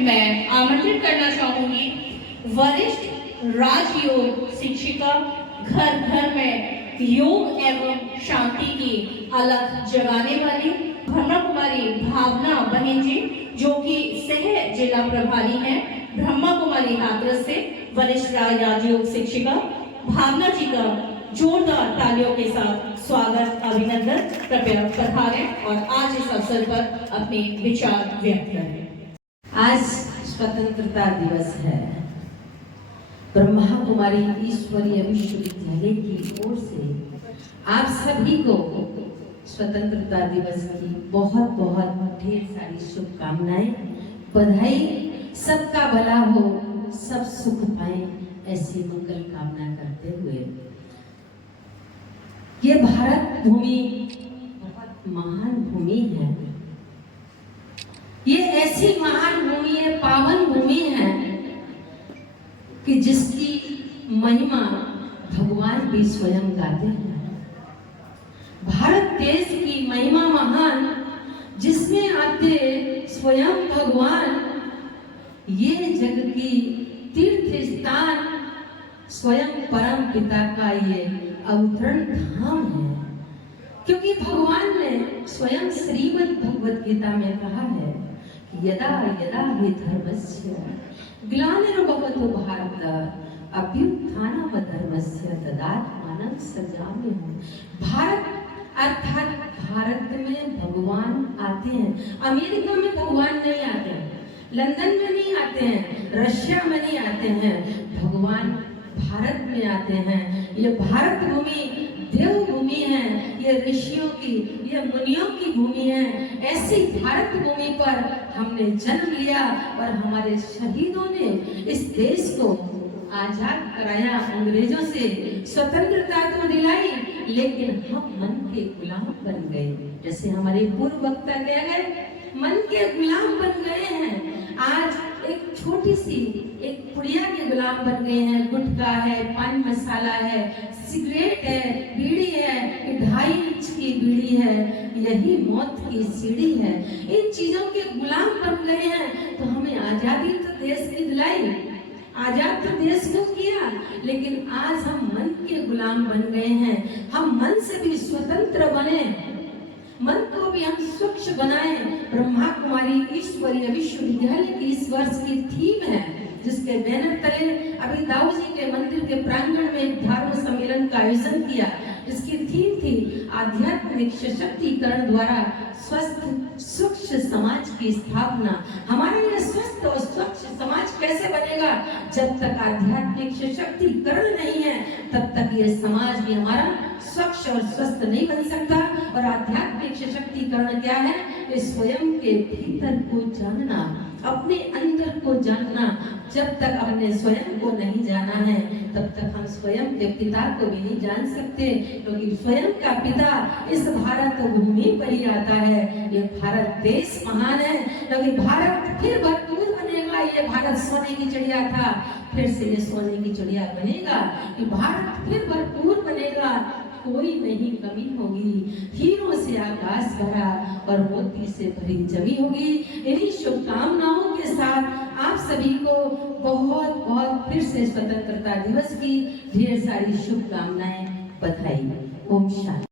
मैं आमंत्रित करना चाहूंगी वरिष्ठ राजयोग शिक्षिका, घर घर में योग एवं शांति की अलख जगाने वाली ब्रह्मा कुमारी भावना बहन जी, जो कि सह जिला प्रभारी हैं ब्रह्मा कुमारी हाथरस से। वरिष्ठ राजयोग शिक्षिका भावना जी का जोरदार तालियों के साथ स्वागत, अभिनंदन। कृपया पधारें और आज इस अवसर पर अपने विचार व्यक्त करें। आज स्वतंत्रता दिवस है। ब्रह्मा कुमारी ईश्वरीय विश्वविद्यालय की ओर से आप सभी को स्वतंत्रता दिवस की बहुत बहुत ढेर सारी शुभकामनाएं, बधाई। सबका भला हो, सब सुख पाए, ऐसी मंगल कामना करते हुए ये भारत भूमि बहुत महान भूमि है। ये ऐसी महान भूमि है, पावन भूमि है कि जिसकी महिमा भगवान भी स्वयं गाते हैं। भारत देश की महिमा महान, जिसमें आते स्वयं भगवान। ये जग की तीर्थ स्थान स्वयं परम पिता का ये अवतरण धाम है, क्योंकि भगवान ने स्वयं श्रीमद् भगवद गीता में कहा है कि यदा यदा हि धर्मस्य ग्लानिर्भवतो भारत अभ्युत्थानम् धर्मस्य तदात्मानं सृजाम्यहम्। भारत अर्थात भारत में भगवान आते हैं। अमेरिका में भगवान नहीं आते हैं, लंदन में नहीं आते हैं, रशिया में नहीं आते हैं, भगवान भारत में आते हैं। ये भारत भूमि देव भूमि है, ये ऋषियों की, ये मुनियों की भूमि है। ऐसी भारत भूमि पर हमने जन्म लिया और हमारे शहीदों ने इस देश को आजाद कराया, अंग्रेजों से स्वतंत्रता तो दिलाई, लेकिन हम मन के गुलाम बन गए। जैसे हमारे पूर्व वक्ता कह गए, मन के गुलाम बन गए हैं। आज एक छोटी सी एक पुड़िया के गुलाम बन गए हैं। गुटखा है, पान मसाला है, सिगरेट है, बीड़ी है, 2.5 इंच की बीड़ी है, यही मौत की सीढ़ी है। इन चीजों के गुलाम बन गए हैं। तो हमें आजादी तो देश की दिलाई, आजाद तो देश को किया, लेकिन आज हम मन के गुलाम बन गए हैं। हम मन से भी स्वतंत्र बने, मन को भी हम स्वच्छ बनाएं। ब्रह्मा कुमारी ईश्वरीय विश्वविद्यालय की इस वर्ष की थीम है, जिसके बैनर तले अभी दाऊ जी के मंदिर के प्रांगण में एक धर्म सम्मेलन का आयोजन किया। इसकी थीम थी आध्यात्मिक सशक्तिकरण द्वारा स्वस्थ स्वच्छ समाज की स्थापना। हमारे लिए स्वस्थ और स्वच्छ समाज कैसे बनेगा? जब तक आध्यात्मिक सशक्तिकरण नहीं है, तब तक ये समाज भी हमारा स्वच्छ और स्वस्थ नहीं बन सकता। और आध्यात्मिक सशक्तिकरण क्या है? ये स्वयं के भीतर को जानना, अपने अंदर को जानना। जब तक अपने स्वयं को नहीं जाना है, तब तक हम स्वयं के पिता को भी नहीं जान सकते, क्योंकि स्वयं का पिता इस भारत भूमि पर ही आता है। ये भारत देश महान है, क्योंकि भारत फिर भरपूर बनेगा। ये भारत सोने की चिड़िया था, फिर से ये सोने की चिड़िया बनेगा। कि भारत फिर भरपूर बनेगा, कोई नहीं कमी होगी। हीरों से आकाश भरा और मोती से भरी जमी होगी। इन्हीं शुभकामनाओं के साथ आप सभी को बहुत बहुत फिर से स्वतंत्रता दिवस की ढेर सारी शुभकामनाएं, बधाई। ओम शांति।